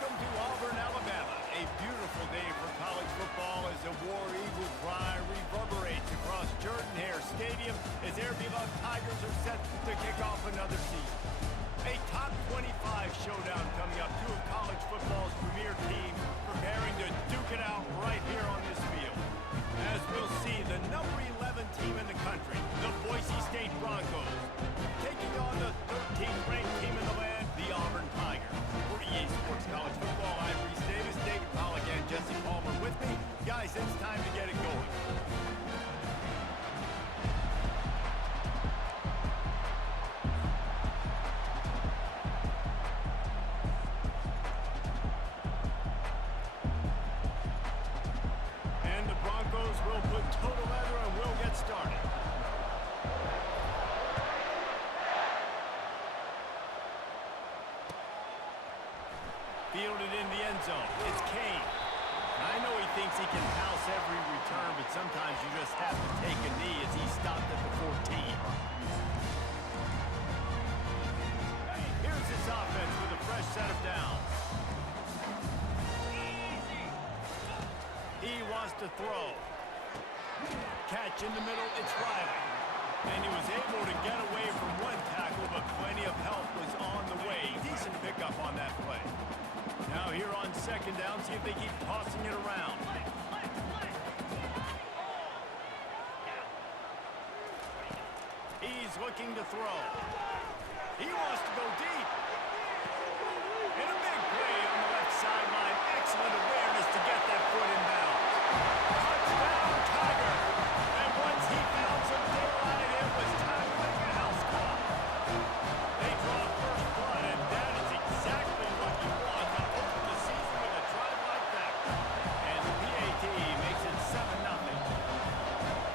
Welcome to Auburn, Alabama. A beautiful day for college football as the War Eagle cry reverberates across Jordan-Hare Stadium as their beloved Tigers are set to kick off another season. A top 25 showdown coming up. Two of college football's premier teams preparing to duke it out right here on this field. As we'll see, the number 11 team in the country, the Boise State Broncos, taking on the 13th ranked team in the land, the Auburn Tigers. For EA Sports College Football, I'm Reese Davis, David Pollack, and Jesse Palmer with me. Guys, it's time to get it going. And the Broncos will put total leather and we'll get started. Fielded in the end zone. It's Kane. I know he thinks he can house every return, but sometimes you just have to take a knee as he stopped at the 14. Here's his offense with a fresh set of downs. He wants to throw. Catch in the middle, it's Riley. And he was able to get away from one tackle, but plenty of help was on the way. Decent pickup on that play. Now here on second down, see if they keep tossing it around. He's looking to throw. He wants to go deep. And a big play on the left sideline. Excellent awareness to get that foot in bounds. Touchdown, Tiger. And once he found some daylight, it was time to make a house call. They draw first blood, and that is exactly what you want to open the season with a drive like that. And the PAT makes it 7-0.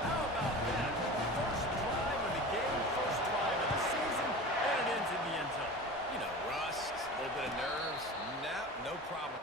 How about that? First drive of the game, first drive of the season, and it ends in the end zone. You know, rust, a little bit of nerves. Nah, no problem.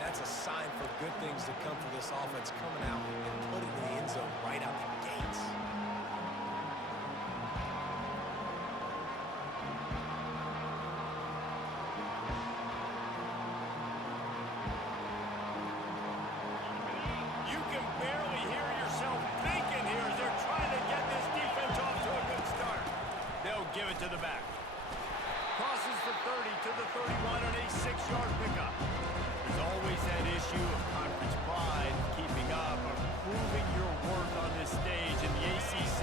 That's a sign for good things to come for this offense coming out and putting it in the end zone right out the gates. You can barely hear yourself thinking here as they're trying to get this defense off to a good start. They'll give it to the back. Crosses the 30 to the 31 on a 6-yard pickup. There's always that issue of conference pride, keeping up, or proving your worth on this stage, and the ACC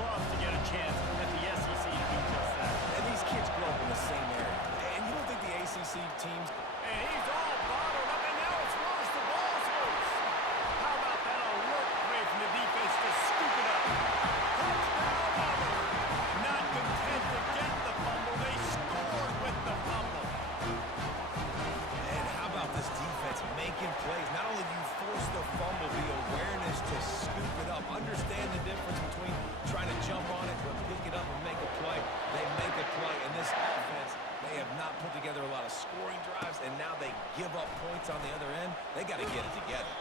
loves to get a chance at the SEC to do just that. And these kids grow up in the same area. And you don't think the ACC teams... And he's all bottled up, and now it's Ross. The ball's loose. How about that alert play from the defense to scoop it up? Touchdown, Auburn. Not content to get the fumble, they scored with the fumble. And how about this defense making plays? Not only do you force the fumble, the awareness to scoop it up. Understand the difference between trying to jump on it, but pick it up and make a play. They make a play, and this offense, they have not put together a lot of scoring drives, and now they give up points on the other end. They got to get it together.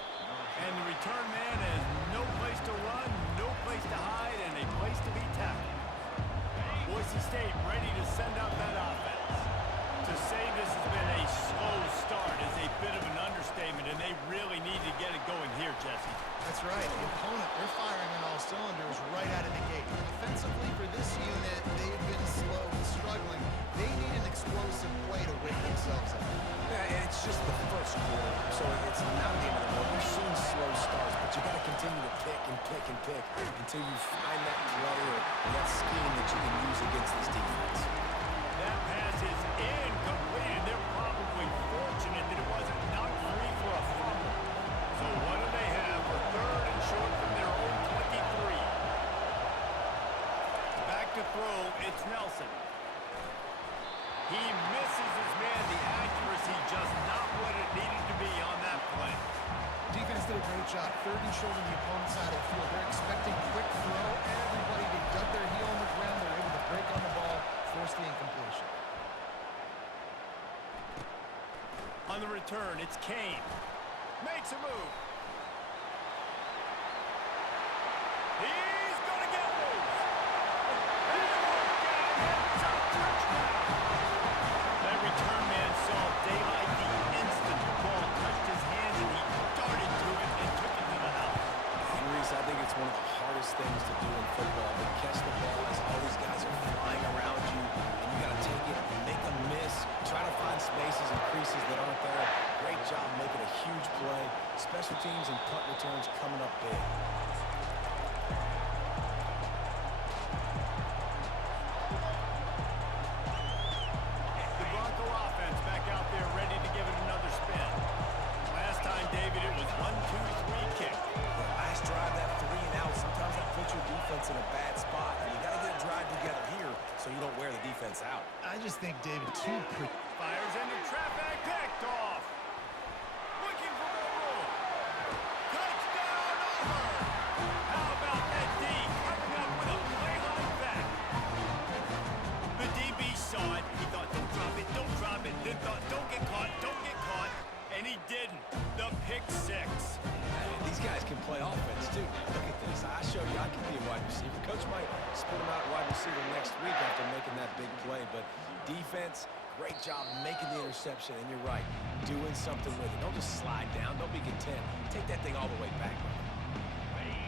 And the return man has no place to run, no place to hide, and a place to be tackled. Boise State ready to send out that offense. To say this has been a slow start is a bit of an understatement, and they really need to get it going here, Jesse. That's right. The opponent, they're firing on all cylinders right out of the gate. Offensively, for this unit, they've been slow and struggling. They need an explosive play to win themselves out. Yeah, and it's just the first quarter, so it's not the end of the world. We've seen slow starts, but you got to continue to pick and pick and pick until you find that play or that scheme that you can use against this defense. That pass is incomplete, and they're probably fortunate that it wasn't knocked free for a fumble. So what do they have for third and short from their own 23? Back to throw, it's Nelson. He misses his man, the accuracy. job. Third and short on the opponent's side of the field. They're expecting quick throw. Everybody, they dug their heel on the ground. They're able to break on the ball, force the incompletion. On the return, it's Kane. Makes a move. He's going to get loose. That return man saw daylight the instant the ball touched his hands, and he darted to it and took it to the house. And Reese, I think it's one of the hardest things to do in football, to catch the ball as all these guys are flying around you, and you got to take it, make a miss, try to find spaces and creases that aren't there. Great job making a huge play. Special teams and punt returns coming up big. The Bronco offense back out there ready to give it another spin. Last time, David, it was 1-2-3 kick. The last drive, that 3 and out, sometimes that puts your defense in a bad spot. And you got to get a drive together here so you don't wear the defense out. I just think, David, Fires into traffic, picked off. Looking for more room. Touchdown over. How about that D coming up with a play like that? The DB saw it. He thought, don't drop it. Then thought, don't get caught. And he didn't. The pick six. And these guys can play offense, too. Look at this. I show you I can be a wide receiver. Coach might split him out wide receiver next week after making that big play. But defense, great job making the interception. And you're right, doing something with it. Don't just slide down. Don't be content. Take that thing all the way back.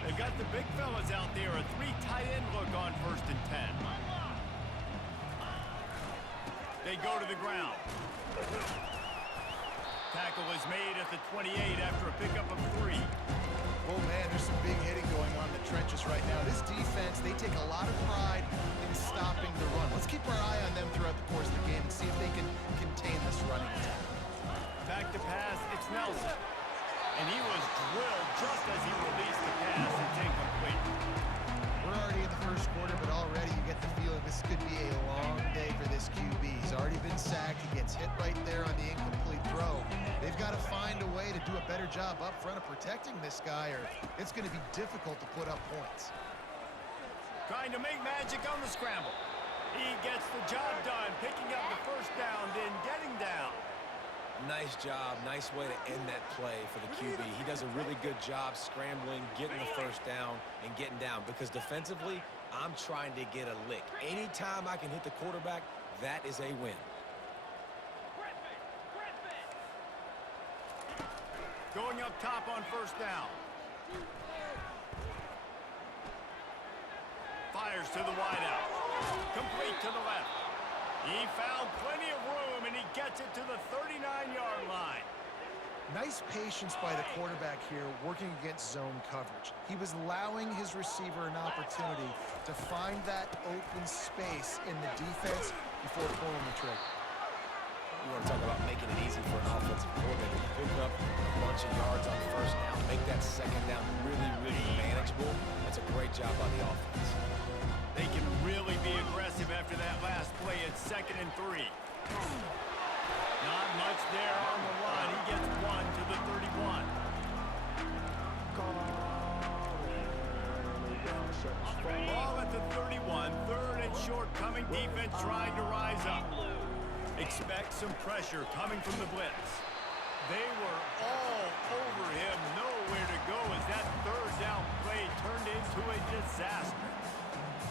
They've got the big fellas out there. A 3 tight end look on 1st and 10. They go to the ground. Tackle is made at the 28 after a pickup of 3. oh man, there's some big hitting going on in the trenches right now. This defense, they take a lot of pride in stopping the run. Let's keep our eye on them throughout the course of the game and see if they can contain this running attack. Back to pass, it's Nelson. And he was drilled just as he released the pass. It's incomplete. We're already in the first quarter, but already you get the feeling this could be a long day for this QB. He's already been sacked. He gets hit right there on the incomplete throw. They've got to find a way to do a better job up front of protecting this guy, or it's going to be difficult to put up points. Trying to make magic on the scramble. He gets the job done, picking up the first down, then getting down. Nice job. Nice way to end that play for the QB. He does a really good job scrambling, getting the first down, and getting down. Because defensively, I'm trying to get a lick. Anytime I can hit the quarterback, that is a win. Going up top on 1st down. Fires to the wideout. Complete to the left. He found plenty of room, and he gets it to the 39-yard line. Nice patience by the quarterback here, working against zone coverage. He was allowing his receiver an opportunity to find that open space in the defense before pulling the trigger. You want to talk about making it easy for an offensive coordinator. You pick up a bunch of yards on 1st down, make that 2nd down really, really manageable. That's a great job by the offense. They can really be aggressive after that last play at 2nd and 3. Not much there on the run. He gets 1 to the 31. Ball at the 31. 3rd and short coming. Defense trying to rise up. Expect some pressure coming from the blitz. They were all over him. Nowhere to go as that 3rd down play turned into a disaster.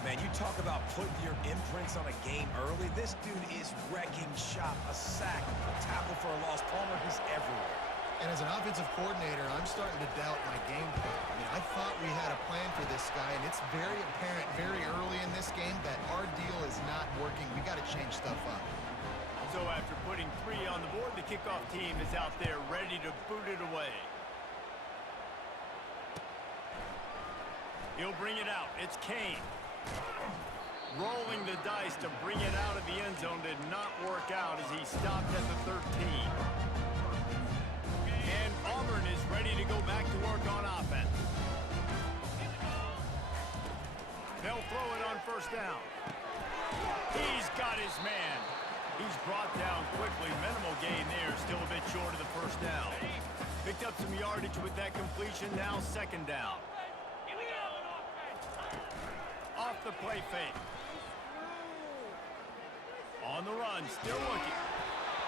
Man, you talk about putting your imprints on a game early. This dude is wrecking shop. A sack, a tackle for a loss. Palmer, he's everywhere. And as an offensive coordinator, I'm starting to doubt my game plan. I mean, I thought we had a plan for this guy, and it's very apparent very early in this game that our deal is not working. We got to change stuff up. So after putting 3 on the board, the kickoff team is out there ready to boot it away. He'll bring it out. It's Kane. Rolling the dice to bring it out of the end zone did not work out as he stopped at the 13. And Auburn is ready to go back to work on offense. They'll throw it on 1st down. He's got his man. He's brought down quickly. Minimal gain there. Still a bit short of the 1st down. The Picked up some yardage with that completion. Now second down. Off the play fake. On the run, still looking.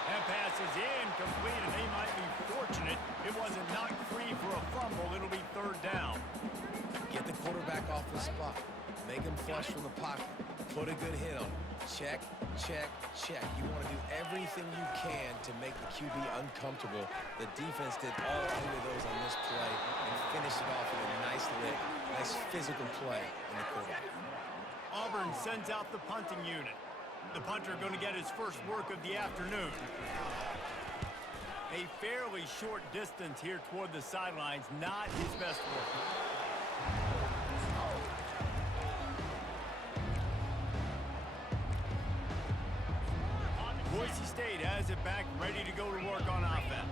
That pass is incomplete, and they might be fortunate it wasn't knocked free for a fumble. It'll be third down. Get the quarterback off the spot. Make him flush from the pocket. Put a good hit on him. Check, check, check. You want to do everything you can to make the QB uncomfortable. The defense did all three of those on this play and finished it off with a nice lick, nice physical play in the quarterback. Auburn sends out the punting unit. The punter going to get his first work of the afternoon. A fairly short distance here toward the sidelines, not his best work. Boise State has it back, ready to go to work on offense.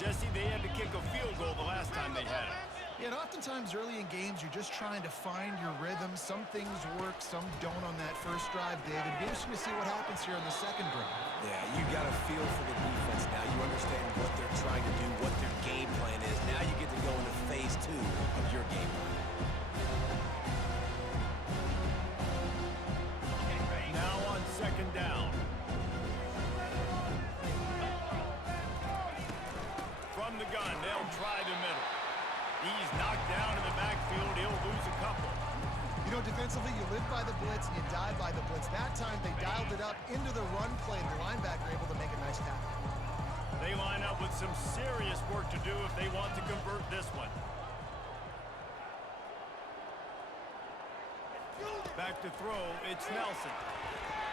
Jesse, they had to kick a field goal the last time they had it. Yeah, and oftentimes early in games, you're just trying to find your rhythm. Some things work, some don't on that first drive, David. It'll be interesting to see what happens here on the second drive. Yeah, you got a feel for the defense now. You understand what they're trying to do, what their game plan is. Now you get to go into phase 2 of your game plan. Now on second down. From the gun, they'll try the middle. He's knocked down in the backfield. He'll lose a couple. You know, defensively, you live by the blitz and you die by the blitz. That time, they dialed it up into the run play, and the linebacker able to make a nice tackle. They line up with some serious work to do if they want to convert this one. Back to throw, it's Nelson.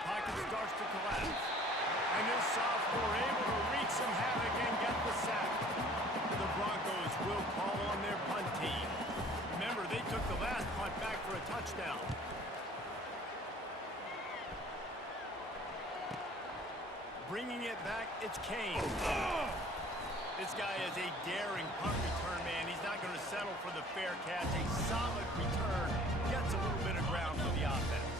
Pocket starts to collapse. And this sophomore able to wreak some havoc and get the sack. The Broncos will call on their punt team. Remember, they took the last punt back for a touchdown. Bringing it back, it's Kane. This guy is a daring punt return man. He's not going to settle for the fair catch. A solid return. Gets a little bit of ground for the offense.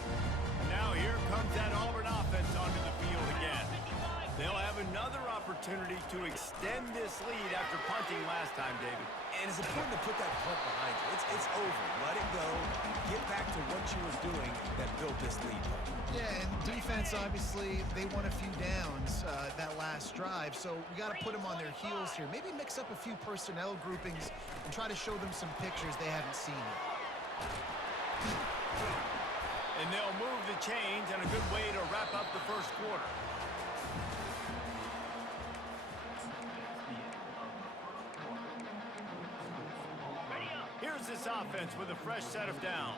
Now here comes that Auburn offense onto the field again. They'll have another opportunity to extend this lead after punting last time, David. And it's important to put that punt behind you. It's over. Let it go. Get back to what you were doing that built this lead. Yeah, and defense, obviously, they won a few downs that last drive, so we got to put them on their heels here. Maybe mix up a few personnel groupings and try to show them some pictures they haven't seen yet. And they'll move the chains, and a good way to wrap up the first quarter. Here's this offense with a fresh set of downs.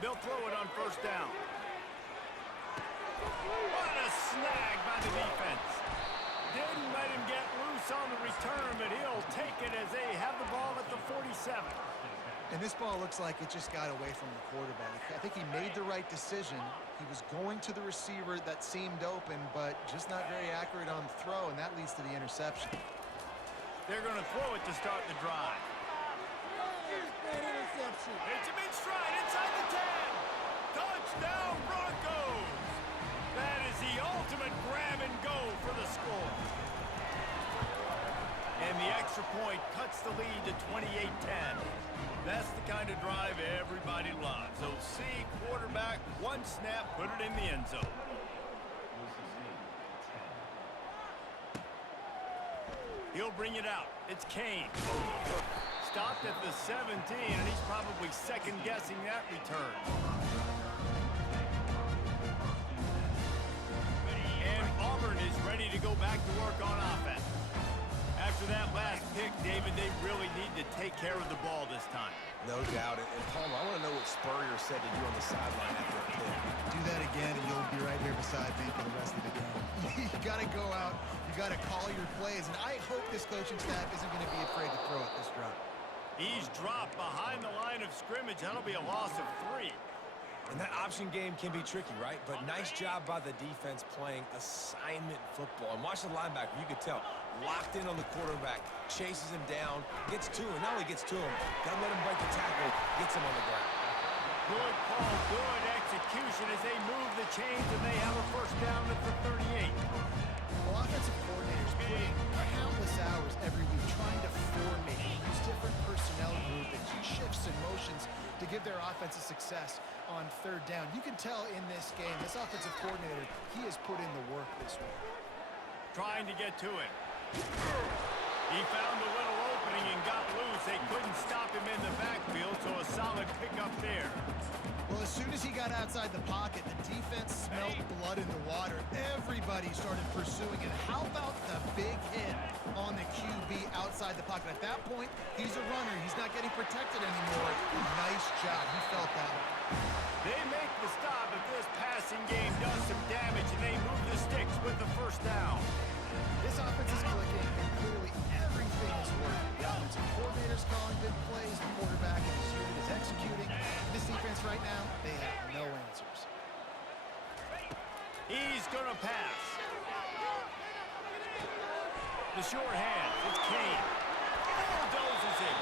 They'll throw it on first down. What a snag by the defense. Didn't let him get loose on the return, but he'll take it as they have the ball at the 47. And this ball looks like it just got away from the quarterback. I think he made the right decision. He was going to the receiver that seemed open, but just not very accurate on the throw, and that leads to the interception. They're going to throw it to start the drive. It's a big stride inside the 10. Touchdown, Broncos! That is the ultimate grab and go for the score. And the extra point cuts the lead to 28-10. That's the kind of drive everybody loves. OC, quarterback, one snap, put it in the end zone. He'll bring it out. It's Kane. Stopped at the 17, and he's probably second-guessing that return. And Auburn is ready to go back to work on offense. After that last pick, David, they really need to take care of the ball this time. No doubt. And Palmer, I want to know what Spurrier said to you on the sideline after a pick. Do that again, and you'll be right here beside me for the rest of the game. You got to go out. You got to call your plays, and I hope this coaching staff isn't going to be afraid to throw at this drop. He's dropped behind the line of scrimmage. That'll be a loss of 3. And that option game can be tricky, right? But nice job by the defense playing assignment football. And watch the linebacker. You could tell. Locked in on the quarterback. Chases him down. Gets to him. Not only gets to him, doesn't let him break the tackle. Gets him on the ground. Good call. Good execution as they move the chains, and they have a first down at the 38. Well, offensive coordinators putting countless hours every week trying to formate, use different personnel groupings, shifts and motions to give their offensive success on third down. You can tell in this game, this offensive coordinator, he has put in the work this week. Trying to get to him. He found a little opening and got loose. They couldn't stop him in the backfield, so a solid pickup there. Well, as soon as he got outside the pocket, the defense smelled blood in the water. Everybody started pursuing it. How about the big hit on the QB outside the pocket? At that point, he's a runner. He's not getting protected anymore. Nice job. He felt that one. They make the stop, but this passing game does some damage, and they move the sticks with the first down. This offense is clicking, and clearly everything is working. The offensive coordinator's calling good plays. The quarterback in his unit is executing. This defense right now, they have no answers. He's going to pass. The short hand. It's Kane. Bulldozes him.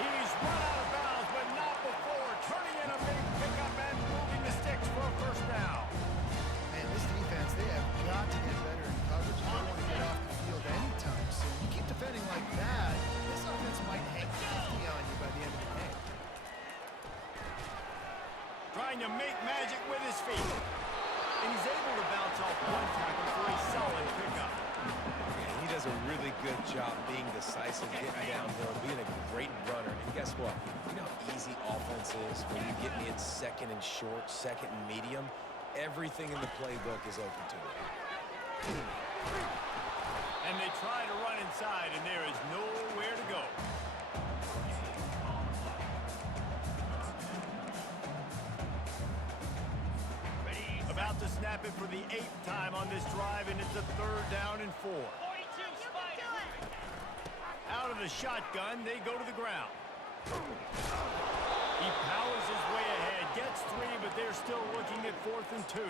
He's run out of bounds, but not before. Turning in a big pickup and moving the sticks for a first down. Man, this defense, they have got to get better in coverage. They don't want to get off the field anytime soon. You keep defending like that, this offense might hang 50 on you by the end of the game. Trying to make magic with his feet. And he's able to bounce off one tackle for a solid pickup. Yeah, he does a really good job being decisive, getting downhill, being a great runner. And guess what? You know how easy offense is when you get me in second and short, second and medium? Everything in the playbook is open to it. And they try to run inside, and there is nowhere to go. About to snap it for the 8th time on this drive, and it's a third down and 4. 42, Spider. Out of the shotgun, they go to the ground. He powers his way ahead, gets 3, but they're still looking at 4th and 2.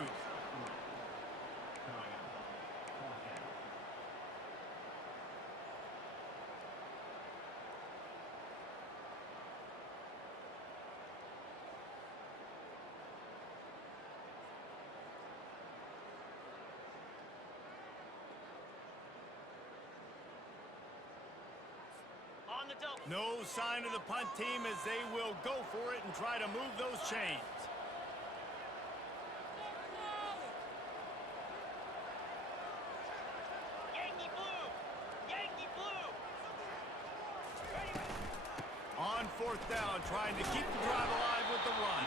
On the double. No sign of the punt team as they will go for it and try to move those chains. Yankee blue. Yankee blue. On 4th down, trying to keep the drive alive with the run.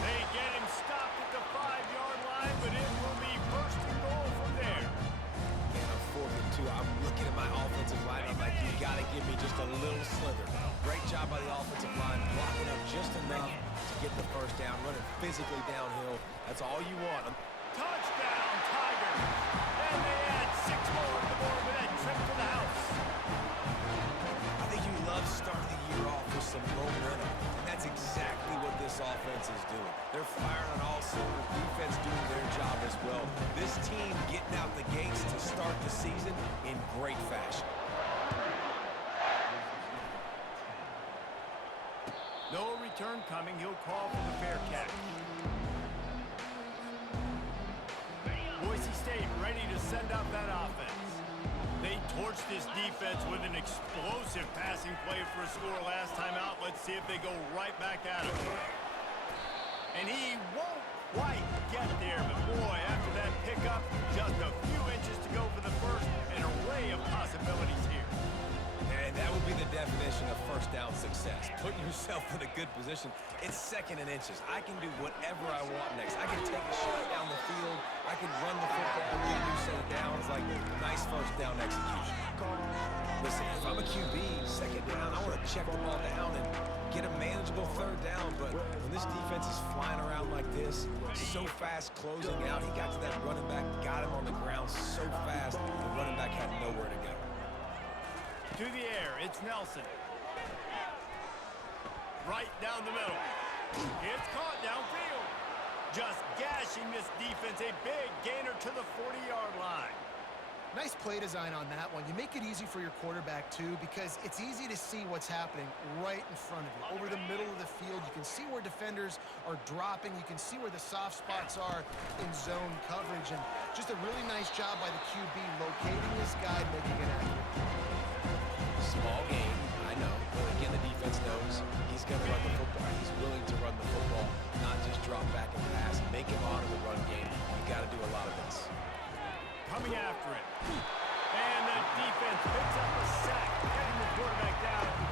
They get him stopped at the 5-yard line, but it will be first and goal from there. And on 4th and 2, I'm looking at my offensive line. I'm like, you got to give me just a little slither. Great job by the offensive line, blocking up just enough to get the first down, running physically downhill. That's all you want. Touchdown, Tigers! And they add 6 more on the board with that trip to the house. I think you love starting the year off with some momentum, and that's exactly what this offense is doing. They're firing on all cylinders, defense doing their job as well. This team getting out the gates to start the season in great fashion. No return coming. He'll call for the fair catch. Boise State ready to send out that offense. They torched this defense with an explosive passing play for a score last time out. Let's see if they go right back at him. And he won't quite get there, but boy, after that pickup, just a few inches to go for the first. An array of possibilities here. And that would be the definition of first down success. Putting yourself in a good position. It's second and inches. I can do whatever I want next. I can take a shot down the field. I can run the football, get a new set of downs. Like, nice first down execution. Listen, if I'm a QB, second down, I want to check the ball down and get a manageable third down. But when this defense is flying around like this, so fast closing out, he got to that running back, got him on the ground so fast, the running back had nowhere to go. To the air, it's Nelson. Right down the middle. It's caught downfield. Just gashing this defense, a big gainer to the 40-yard line. Nice play design on that one. You make it easy for your quarterback, too, because it's easy to see what's happening right in front of you. Over the middle of the field, you can see where defenders are dropping. You can see where the soft spots are in zone coverage. And just a really nice job by the QB locating this guy, making it accurate. Small game, I know. But again, the defense knows he's going to run the football. He's willing to run the football, not just drop back and pass. Make him honor the run game. You got to do a lot of this. Coming after it. And the defense picks up a sack, getting the quarterback down at the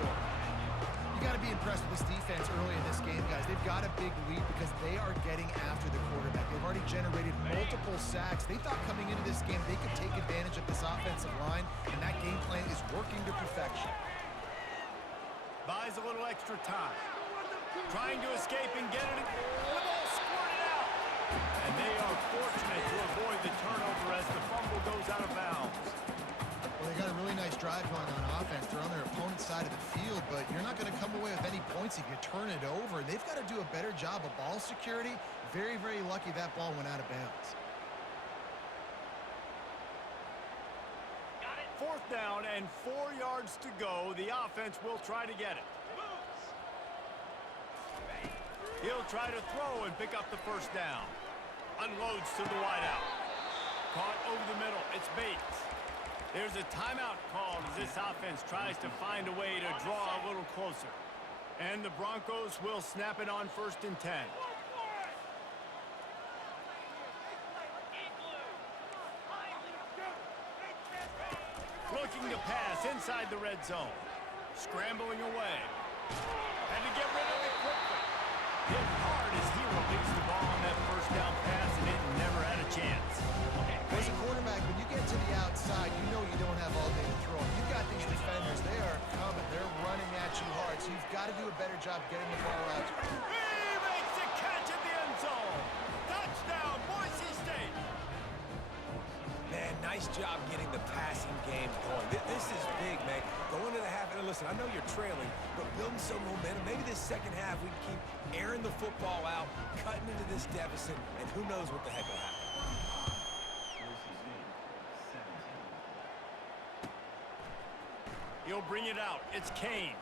44. You got to be impressed with this defense early in this game, guys. They've got a big lead because they are getting after the quarterback. They've already generated multiple sacks. They thought coming into this game they could take advantage of this offensive line, and that game plan is working to perfection. Buys a little extra time. Trying to escape and get it. The ball squirted out. And they are fortunate to avoid the turnover as the fumble goes out of bounds. Well, they got a really nice drive going on offense. They're on their opponent's side of the field, but you're not going to come away with any points if you turn it over. They've got to do a better job of ball security. Very, very lucky that ball went out of bounds. Got it. 4th down and 4 yards to go. The offense will try to get it. He'll try to throw and pick up the 1st down. Unloads to the wideout. Caught over the middle. It's Bates. There's a timeout called as this offense tries to find a way to draw a little closer. And the Broncos will snap it on 1st and 10. Looking to pass inside the red zone. Scrambling away. And to get rid of it quickly. Hit hard as he released the ball on that 1st down pass, and it never had a chance. As a quarterback, when you get to the outside, you know you don't have all day to throw. You've got these defenders. They are coming. They're running at you hard, so you've got to do a better job getting the ball out. He makes the catch at the end zone. Touchdown, Boise State. Man, nice job getting the passing game going. This is big, man. Going to the half, and listen, I know you're trailing, but building some momentum. Maybe this second half we can keep airing the football out, cutting into this deficit, and who knows what the heck will happen. He'll bring it out. It's Kane.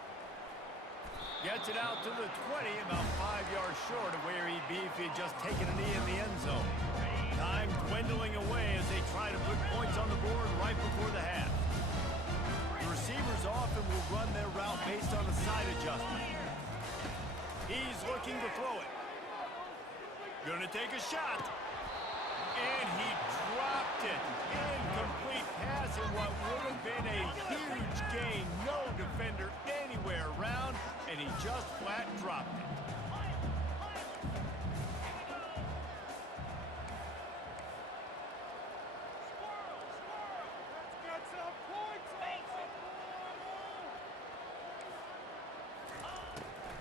Gets it out to the 20, about 5 yards short of where he'd be if he had just taken a knee in the end zone. Time dwindling away as they try to put points on the board right before the half. The receivers often will run their route based on a side adjustment. He's looking to throw it. Gonna take a shot. And he dropped it. Incomplete pass in what would have been a huge gain. No defender anywhere around, and he just flat dropped it.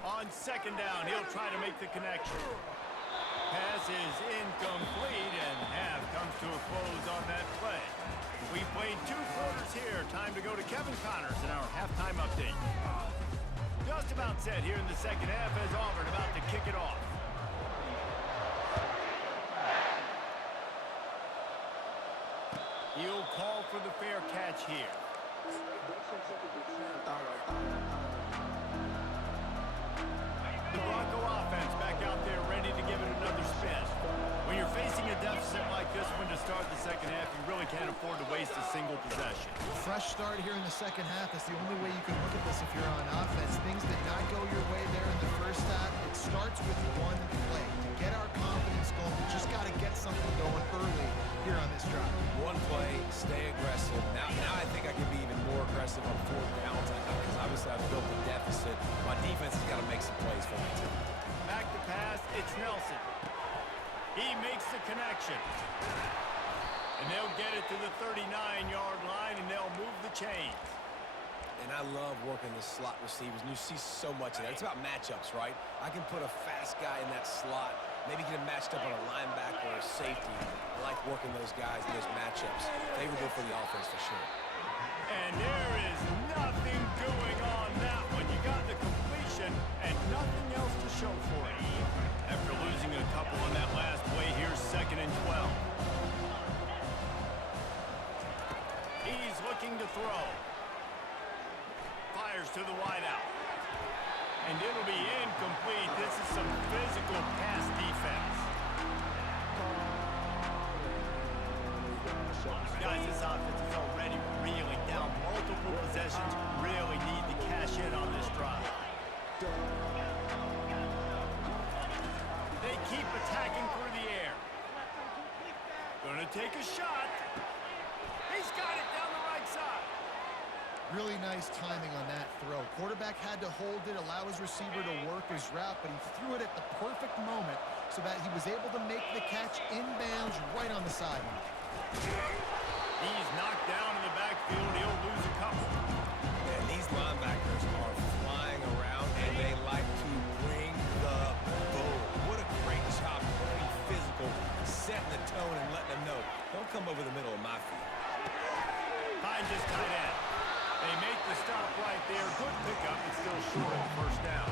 On 2nd down, he'll try to make the connection. Pass is incomplete, and half comes to a close on that play. We've played 2 quarters here. Time to go to Kevin Connors in our halftime update. Just about set here in the second half as Auburn about to kick it off. He'll call for the fair catch here. The Bronco offense back out there ready to give it another spin. When you're facing a deficit like this one to start the second half, you really can't afford to waste a single possession. Fresh start here in the second half. That's the only way you can look at this if you're on offense. Things did not go your way there in the first half. It starts with one play. To get our confidence going, we just got to get something going early here on this drive. One play, stay aggressive. Now I think I can be even more aggressive on 4th downs because obviously I've built a deficit. My defense has got to make some plays for me too. Back to pass, it's Nelson. He makes the connection. And they'll get it to the 39-yard line, and they'll move the chains. And I love working the slot receivers, and you see so much of that. It's about matchups, right? I can put a fast guy in that slot, maybe get him matched up on a linebacker or a safety. I like working those guys in those matchups. Favorable for the offense for sure. And there is nothing doing on that one. You got the completion and nothing else to show for it. After losing losing a couple on that last play. Here's 2nd and 12. He's looking to throw. Fires to the wideout. And it'll be incomplete. This is some physical pass defense. Guys, this offense is already reeling down multiple possessions. Really need to cash in on this drive. They keep attacking through the air. Gonna take a shot. He's got it down the right side. Really nice timing on that throw. Quarterback had to hold it, allow his receiver to work his route, but he threw it at the perfect moment so that he was able to make the catch inbounds right on the sideline. He's knocked down in the backfield. He'll lose a couple. And these linebackers are flying around, and they like to bring the boom. What a great job, playing physical, setting the tone and letting them know, don't come over the middle of my field. Finds his tight end. They make the stop right there. Good pickup. It's still short of the first down.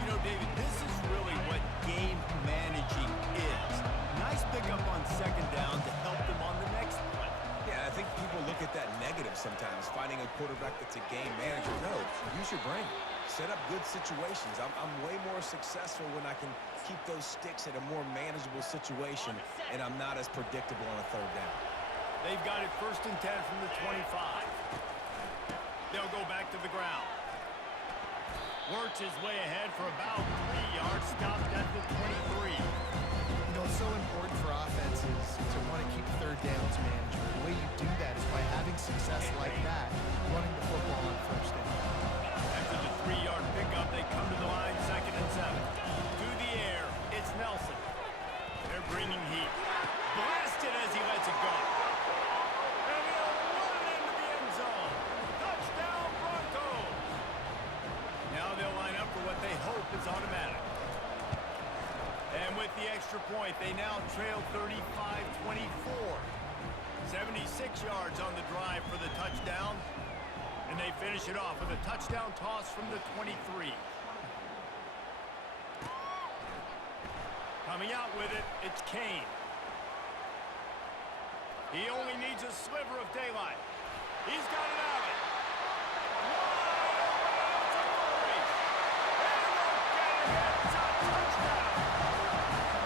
You know, David, this is really what game managing is. Nice pickup on 2nd down to help them on the next play. Yeah, I think people look at that negative sometimes, finding a quarterback that's a game manager. No, use your brain. Set up good situations. I'm way more successful when I can keep those sticks at a more manageable situation, and I'm not as predictable on a 3rd down. They've got it 1st and 10 from the 25. They'll go back to the ground. Works his way ahead for about 3 yards, stopped at the 23. You know, it's so important for offenses to want to keep 3rd downs manageable. The way you do that is by having success like that, running the football on 1st down. After the 3-yard pickup, they come to the line, 2nd and 7. To the air, it's Nelson. They're bringing heat. Blasted as he lets it go. And he'll run it into the end zone. Touchdown, Broncos. Now they'll line up for what they hope is automatic. And with the extra point, they now trail 35-24. 76 yards on the drive for the touchdown. And they finish it off with a touchdown toss from the 23. Coming out with it, it's Kane. He only needs a sliver of daylight. He's got it out of it.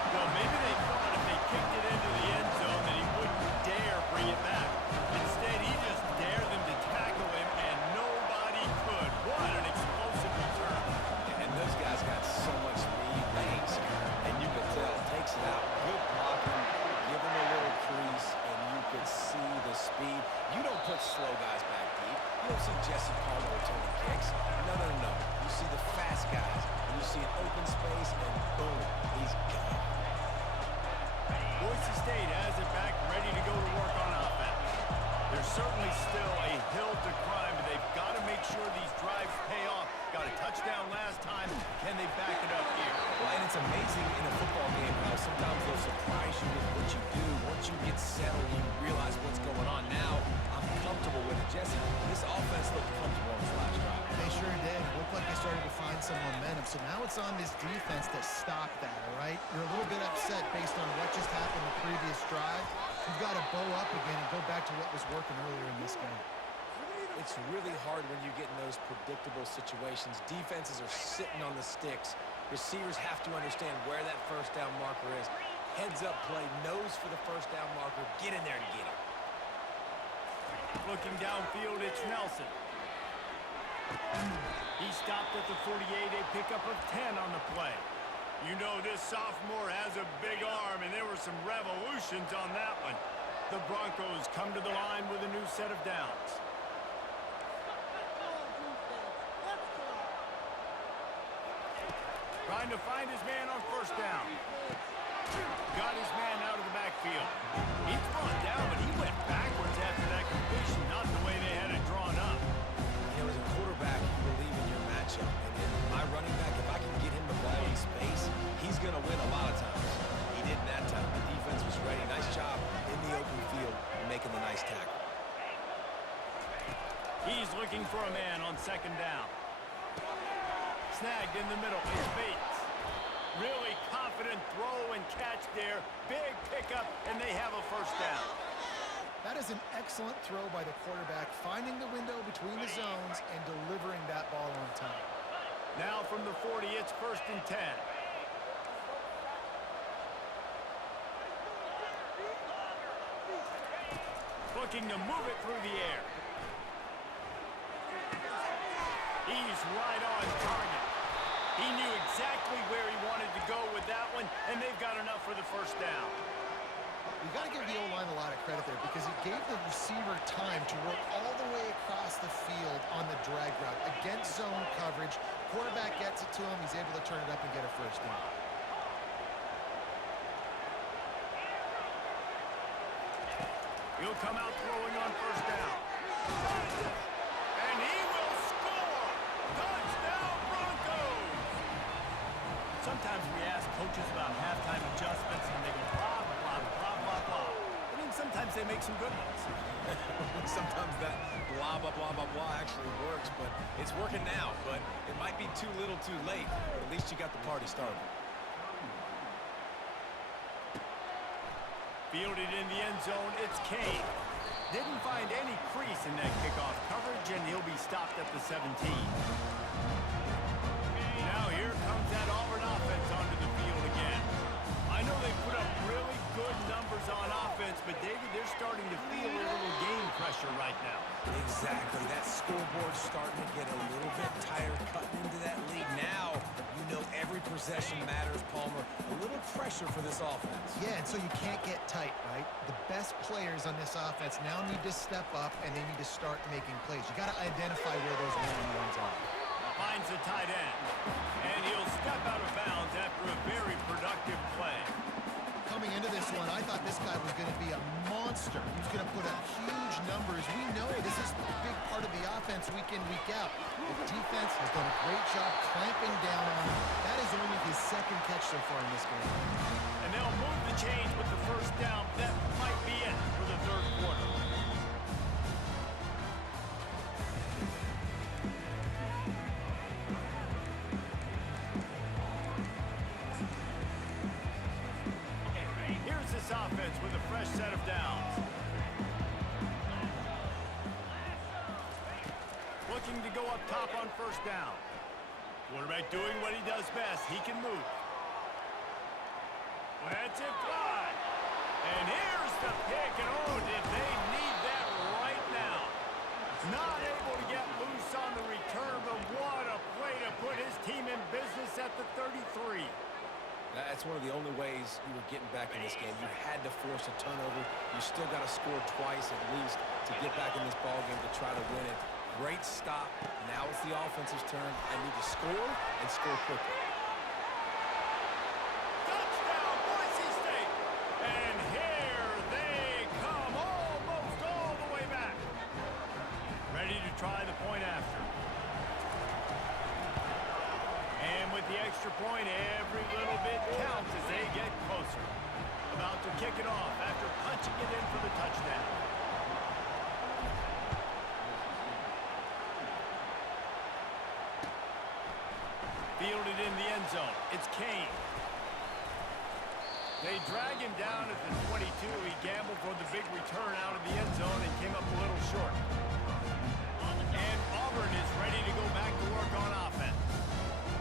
Well, maybe they thought if they kicked it into the end zone that he wouldn't dare bring it back. Instead, he just dared them to tackle him, and nobody could. What an explosive return. And those guys got so much speed, thanks. And you could tell, takes it out, good blocking, give him a little crease, and you could see the speed. You don't put slow guys back deep. You don't see Jesse Palmer returning kicks. No, no, no. You see the fast guys, and you see an open space, and boom, he's gone. Boise State has it back, ready to go to work on offense. There's certainly still a hill to climb, but they've got to make sure these drives pay off. Got a touchdown last time. Can they back it up here? Well, and it's amazing in a football game how sometimes they'll surprise you with what you do. Once you get settled, you realize what's going on. Now, I'm comfortable with it. Jesse, this offense looked comfortable on this last drive. They sure did. It looked like they started to find some momentum. So now it's on this defense to stop that, all right? You're a little bit upset based on what just happened the previous drive. You've got to bow up again and go back to what was working earlier in this game. It's really hard when you get in those predictable situations. Defenses are sitting on the sticks. Receivers have to understand where that 1st down marker is. Heads up play, nose for the 1st down marker. Get in there and get it. Looking downfield, it's Nelson. He stopped at the 48, a pickup of 10 on the play. You know this sophomore has a big arm, and there were some revolutions on that one. The Broncos come to the line with a new set of downs. Trying to find his man on 1st down. Got his man out of the backfield. He's brought down, but he went backwards after that completion, not the way they had it drawn up. You know, as a quarterback, you believe in your matchup. And in my running back, if I can get him the ball in space, he's going to win a lot of times. He didn't that time. The defense was ready. Nice job in the open field making the nice tackle. He's looking for a man on 2nd down. Snagged in the middle. It's Bates. Really confident throw and catch there. Big pickup, and they have a first down. That is an excellent throw by the quarterback, finding the window between the zones and delivering that ball on time. Now from the 40, it's 1st and 10. Looking to move it through the air. He's right on target. He knew exactly where he wanted to go with that one, and they've got enough for the first down. You got to give the O-line a lot of credit there because it gave the receiver time to work all the way across the field on the drag route against zone coverage. Quarterback gets it to him. He's able to turn it up and get a first down. He'll come out throwing on first down. And he will score! Touchdown, Broncos! Sometimes we ask coaches about halftime adjustments, and they go blah, blah, blah, blah, blah. I mean, sometimes they make some good ones. Sometimes that blah, blah, blah, blah, blah actually works, but it's working now. But it might be too little too late, but at least you got the party started. Fielded in the end zone, it's Kane. Didn't find any crease in that kickoff coverage, and he'll be stopped at the 17. Now here comes that Auburn offense onto the field again. I know they put up really good numbers on offense, but David, they're starting to feel a little game pressure right now. Exactly. That scoreboard's starting to get a little bit tired cutting into that lead. Now, you know every possession matters, Palmer. A little pressure for this offense. Yeah, and so you can't get tight, right? The best players on this offense now need to step up, and they need to start making plays. You got to identify where those one-on-ones are. Finds the tight end, and he'll step out of bounds after a very productive play. Coming into this one, I thought this guy was going to be a monster. He was going to put up huge numbers. We know this is a big part of the offense week in, week out. The defense has done a great job clamping down on him. That is only his second catch so far in this game. And they'll move the chains with the first down. That might be it for the third quarter. Here's this offense with a fresh set of downs. Looking to go up top on first down. Quarterback doing what he does best. He can move. Lets it fly. And here's the pick. And oh, did they need that right now. Not able to get loose on the return, but what a play to put his team in business at the 33. That's one of the only ways you were getting back in this game. You had to force a turnover. You still got to score twice at least to get back in this ball game to try to win it. Great stop. Now it's the offense's turn. I need to score and score quickly. Touchdown, Boise State! And here they come, almost all the way back. Ready to try the point after. And with the extra point, every little bit counts as they get closer. About to kick it off after punching it in for the touchdown. Fielded in the end zone. It's Kane. They drag him down at the 22. He gambled for the big return out of the end zone and came up a little short. And Auburn is ready to go back to work on offense.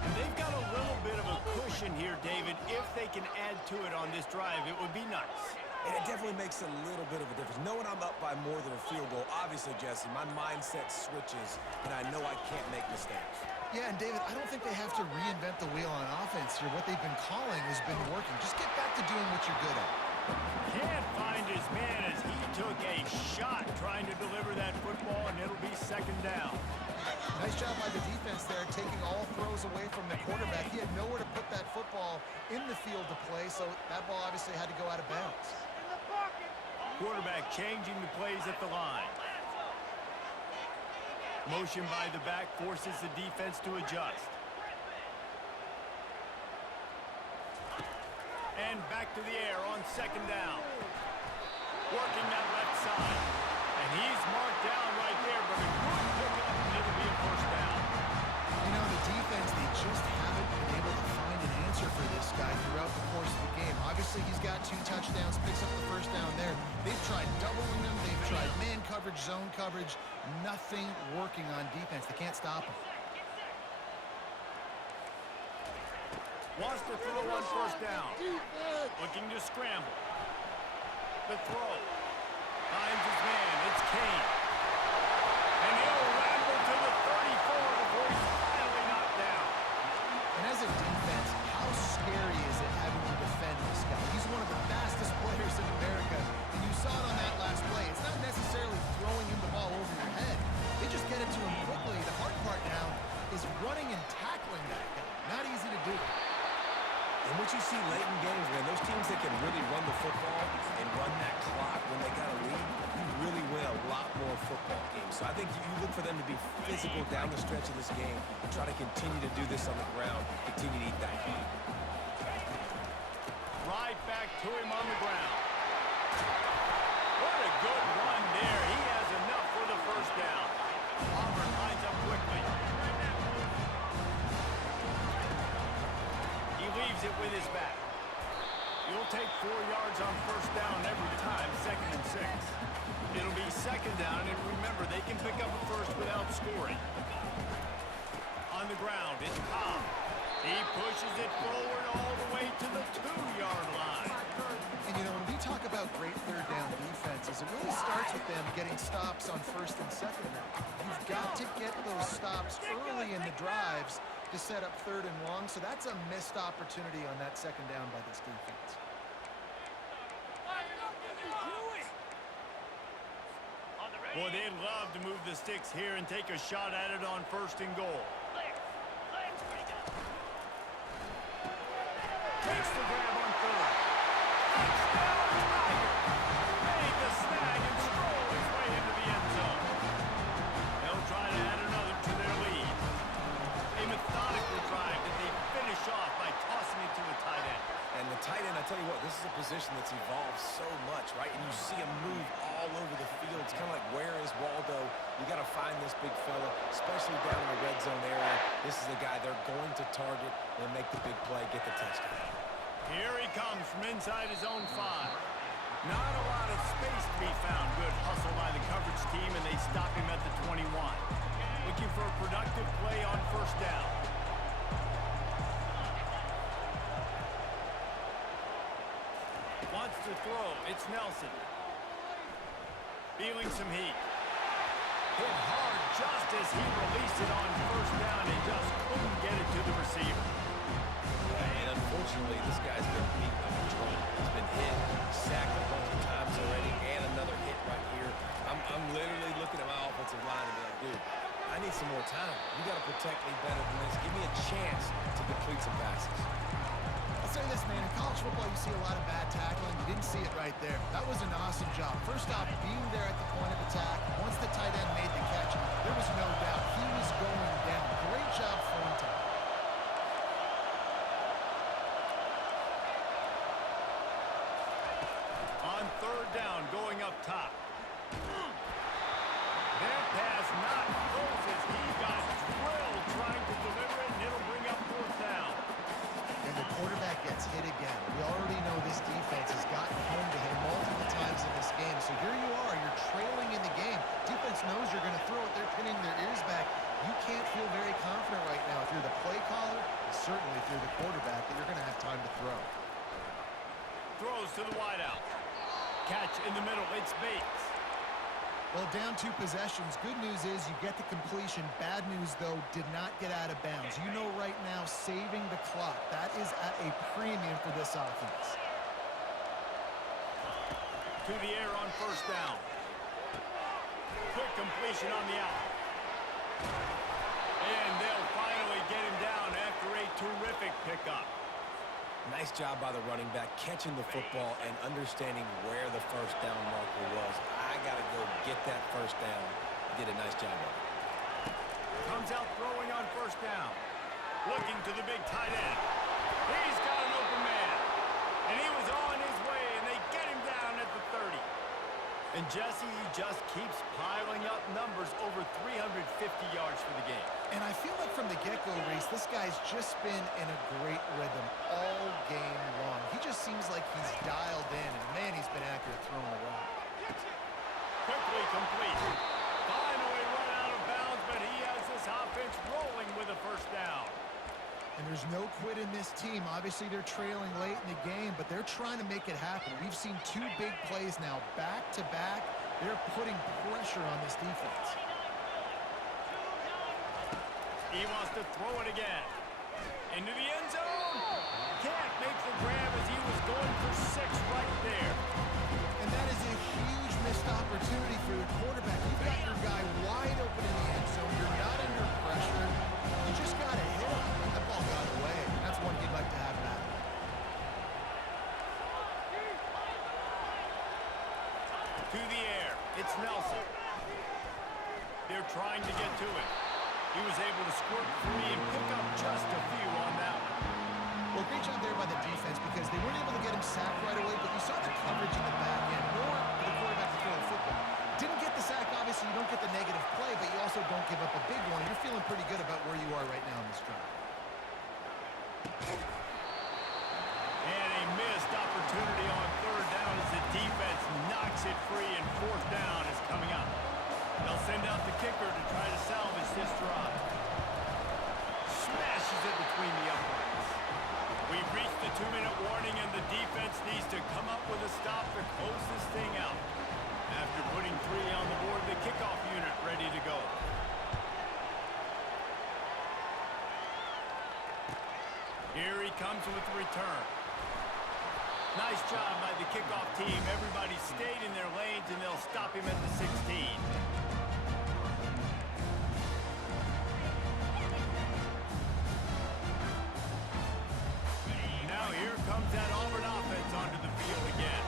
And they've got a little bit of a cushion here, David. If they can add to it on this drive, it would be nice. And it definitely makes a little bit of a difference. Knowing I'm up by more than a field goal, obviously, Jesse, my mindset switches, and I know I can't make mistakes. Yeah, and David, I don't think they have to reinvent the wheel on offense here. What they've been calling has been working. Just get back to doing what you're good at. Can't find his man as he took a shot trying to deliver that football, and it'll be second down. Nice job by the defense there, taking all throws away from the quarterback. He had nowhere to put that football in the field to play, so that ball obviously had to go out of bounds. Quarterback changing the plays at the line. Motion by the back forces the defense to adjust. And back to the air on second down. Working that left side. And he's marked down right there, but a good pickup, and it'll be a first down. You know, the defense, they just haven't been able to find an answer for this zone coverage, nothing working on defense. They can't stop him. Wants to throw on first down. Looking to scramble. The throw. Finds his man. It's Kane. And he'll ramble to the 34 before he's finally knocked down. And as a defense, how scary is it having to defend this guy? He's one of the fastest players in America, and you saw it on that last play. It's not necessarily throwing him the ball over your head. They just get it to him quickly. The hard part now is running and tackling that guy. Not easy to do. And what you see late in games, man, those teams that can really run the football and run that clock when they got a lead, you really win a lot more football games. So I think you look for them to be physical down the stretch of this game, try to continue to do this on the ground, continue to eat that clock. Right back to him on the ground. What a good run there. He has enough for the first down. Auburn lines up quickly. He leaves it with his back. He'll take 4 yards on first down every time, 2nd and 6. It'll be 2nd down, and remember, they can pick up a first without scoring. On the ground, it's Cobb. He pushes it forward all the way to the 2-yard line. And, you know, when we talk about great third down defenses, it really starts with them getting stops on 1st and 2nd down. You've got to get those stops early in the drives to set up 3rd and long, so that's a missed opportunity on that 2nd down by this defense. Boy, they'd love to move the sticks here and take a shot at it on 1st and goal. Takes the grab on 3rd. Touchdown, Tiger! Made the snag and stroll his way into the end zone. They'll try to add another to their lead. A methodical drive that they finish off by tossing it to a tight end. And the tight end, I tell you what, this is a position that's evolved so much, right? And you see him move all over the field. It's kind of like, where is Waldo? You got to find this big fella, especially down in the red zone area. This is the guy they're going to target and make the big play, get the touchdown. Here he comes from inside his own 5. Not a lot of space to be found. Good hustle by the coverage team, and they stop him at the 21. Looking for a productive play on first down. Wants to throw. It's Nelson. Feeling some heat. Hit hard just as he released it on first down and just couldn't get it to the receiver. And unfortunately, this guy's been beat like a drum. He's been hit, sacked a bunch of times already, and another hit right here. I'm literally looking at my offensive line and be like, dude, I need some more time. You got to protect me better than this. Give me a chance to complete some passes. I'll say this, man, in college football you see a lot of bad tackling. You didn't see it right there. That was an awesome job. First off, being there at the point of attack. Once the tight end made the catch, there was no doubt he was going down. Great job front time. On 3rd down, going up top. That pass not close as he got drilled trying to deliver it, and it'll bring up 4th down. And the quarterback gets hit again. We already know this defense has gotten home to him multiple times in this game. So here you are, you're trailing in the game. Defense knows you're going to throw it. They're pinning their ears back. You can't feel very confident right now if you're the play caller, and certainly if you're the quarterback, that you're going to have time to throw. Throws to the wideout. Catch in the middle. It's Bates. Well, down 2 possessions. Good news is you get the completion. Bad news, though, did not get out of bounds. You know right now, saving the clock. That is at a premium for this offense. To the air on first down. Quick completion on the out. And they'll finally get him down after a terrific pickup. Nice job by the running back, catching the football and understanding where the first down marker was. I got to go get that first down. He did a nice job of it. Comes out throwing on first down. Looking to the big tight end. He's got an open man. And he was on his way, and they get him down at the 30. And Jesse, he just keeps piling up numbers over 350 yards for the game. And I feel like from the get-go, Reese, this guy's just been in a great rhythm all game long. He just seems like he's dialed in, and man, he's been accurate throwing the rock. Quickly complete. And there's no quit in this team. Obviously, they're trailing late in the game, but they're trying to make it happen. We've seen 2 big plays now, back-to-back. They're putting pressure on this defense. He wants to throw it again. Into the end zone. Can't make the grab as he was going for 6 right there. And that is a huge missed opportunity for the quarterback. You've got your guy wide open in the end zone. You're not under pressure. You just got to hit him. That ball got away. That's one you'd like to have back. To the air. It's Nelson. They're trying to get to it. He was able to squirt free and pick up just a few on that one. Well, great job there by the defense because they weren't able to get him sacked right away, but you saw the coverage in the back end. More for the quarterback to throw the football. Didn't get the sack, obviously. You don't get the negative play, but you also don't give up a big one. You're feeling pretty good about where you are right now in this drive. And a missed opportunity on 3rd down as the defense knocks it free, and 4th down is coming up. They'll send out the kicker to try to salvage this drive. Smashes it between the uprights. We've reached the 2-minute warning, and the defense needs to come up with a stop to close this thing out. After putting 3 on the board, the kickoff unit ready to go. Here he comes with the return. Nice job by the kickoff team. Everybody stayed in their lanes, and they'll stop him at the 16. Now here comes that Auburn offense onto the field again.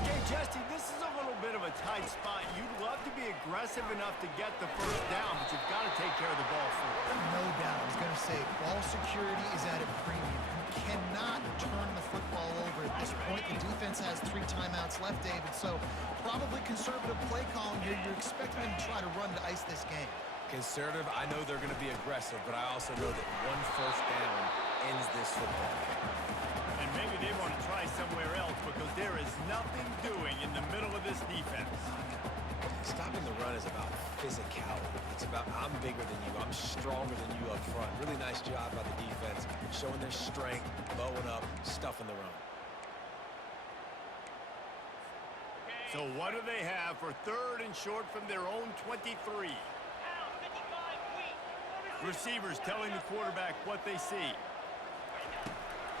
Okay, Jesse, this is a little bit of a tight spot. You'd love to be aggressive enough to get the 1st down, but you've got to take care of the ball first. No doubt. I was going to say, ball security is at a premium. You cannot turn the football over at this point. The defense has 3 timeouts left, David, so probably conservative play calling here. You're expecting them to try to run to ice this game. Conservative, I know they're going to be aggressive, but I also know that 1 first down ends this football game. And maybe they want to try somewhere else because there is nothing doing in the middle of this defense. Stopping the run is about physicality. It's about I'm bigger than you. I'm stronger than you up front. Really nice job by the defense, showing their strength, bowing up, stuffing the run. So what do they have for 3rd and short from their own 23? Receivers telling the quarterback what they see.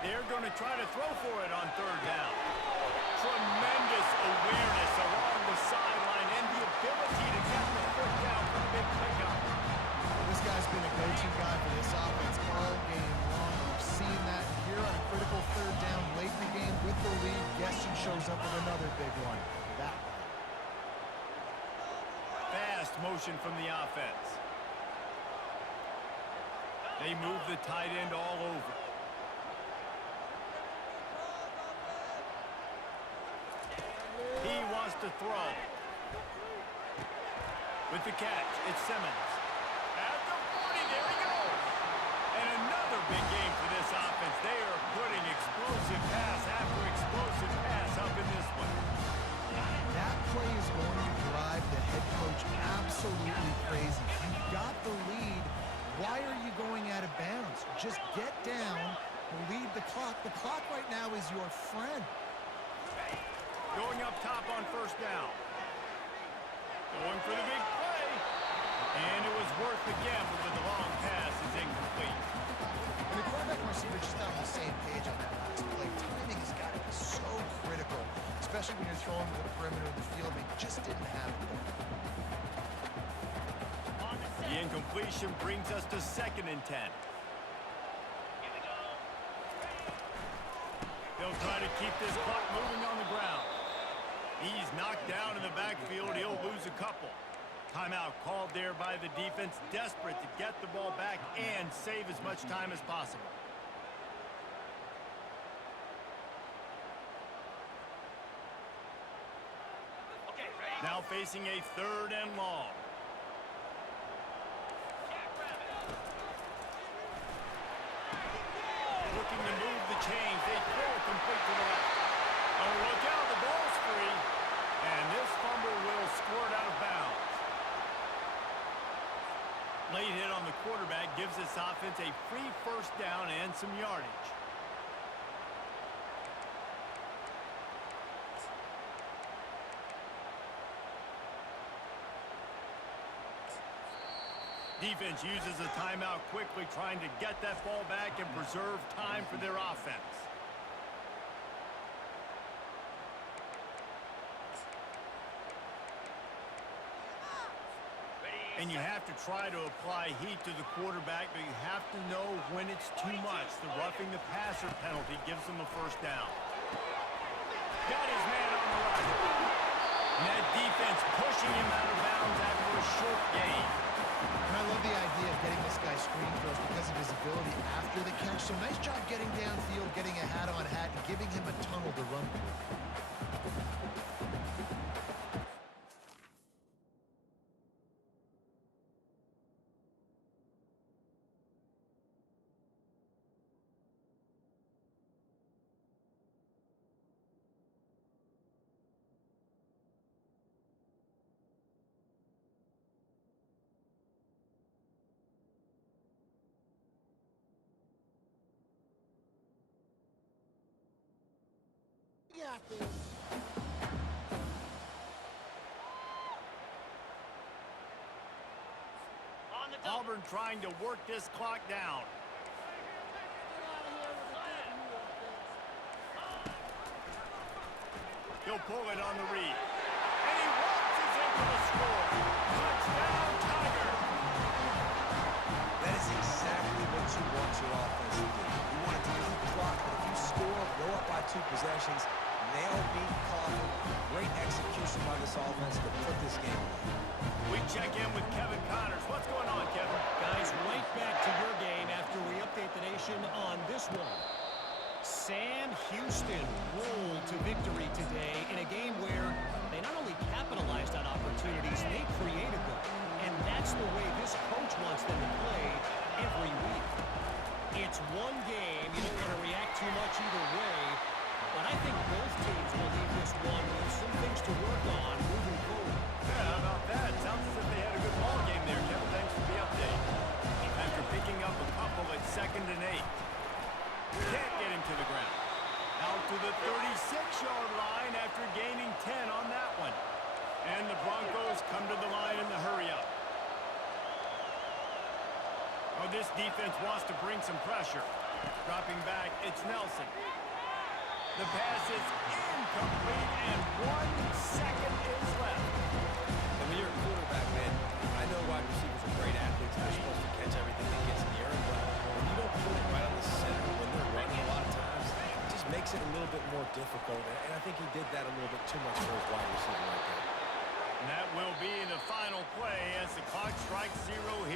They're going to try to throw for it on 3rd down. Tremendous awareness along the sideline and the ability to get the foot down for the big pickup. This guy's been a go-to guy for this offense all game long. We've seen that here on a critical 3rd down late in the game with the lead. Guess who shows up with another big one? That one. Fast motion from the offense. They move the tight end all over. He wants to throw. With the catch, it's Simmons. At the 40, there he goes. And another big game for this offense. They are putting explosive pass after explosive pass up in this one. That play is going to drive the head coach absolutely crazy. You've got the lead. Why are you going out of bounds? Just get down, lead the clock. The clock right now is your friend. Going up top on 1st down. Going for the big play. And it was worth the gamble, but the long pass is incomplete. And the quarterback and receiver just not on the same page on that last play. Timing has got to be so critical, especially when you're throwing to the perimeter of the field. They just didn't have it there. The incompletion brings us to 2nd and 10. They'll try to keep this clock moving on the ground. He's knocked down in the backfield. He'll lose a couple. Timeout called there by the defense, desperate to get the ball back and save as much time as possible. Now facing a 3rd and long. Looking to move the chains. They throw it complete to the left. Oh, look out. The ball's free. And this fumble will squirt out of bounds. Late hit on the quarterback gives this offense a free first down and some yardage. Defense uses a timeout quickly, trying to get that ball back and preserve time for their offense. And you have to try to apply heat to the quarterback, but you have to know when it's too much. The roughing the passer penalty gives them a first down. Got his man on the run. And that defense pushing him out of bounds after a short gain. And I love the idea of getting this guy screen throws because of his ability after the catch. So nice job getting downfield, getting a hat-on-hat, and giving him a tunnel to run through. On the double. Auburn trying to work this clock down. He'll pull it on the read. And he waltzes into the score. Touchdown, Tiger. That is exactly what you want your offense to do. You want it to keep clock, but if you score, go up by 2 possessions, nail beat coffin. Great execution by this offense to put this game away. We check in with Kevin Connors. What's going on, Kevin? Guys, right back to your game after we update the nation on this one. Sam Houston rolled to victory today in a game where they not only capitalized on opportunities, they created them. And that's the way this coach wants them to play every week. It's one game. You don't want to react too much either way. But I think both teams will leave this one with some things to work on moving forward. Yeah, how about that? Sounds as if they had a good ball game there, Kevin. Thanks for the update. After picking up a couple at 2nd and 8. Can't get him to the ground. Out to the 36-yard line after gaining 10 on that one. And the Broncos come to the line in the hurry-up. Oh, this defense wants to bring some pressure. Dropping back, it's Nelson. The pass is incomplete, and 1 second is left. And when you're a quarterback, man, I know wide receivers are great athletes. They're supposed to catch everything that gets in the air. But when you don't put it right on the center, when they're running a lot of times, it just makes it a little bit more difficult. And I think he did that a little bit too much for his wide receiver right there. And that will be the final play as the clock strikes 0 here.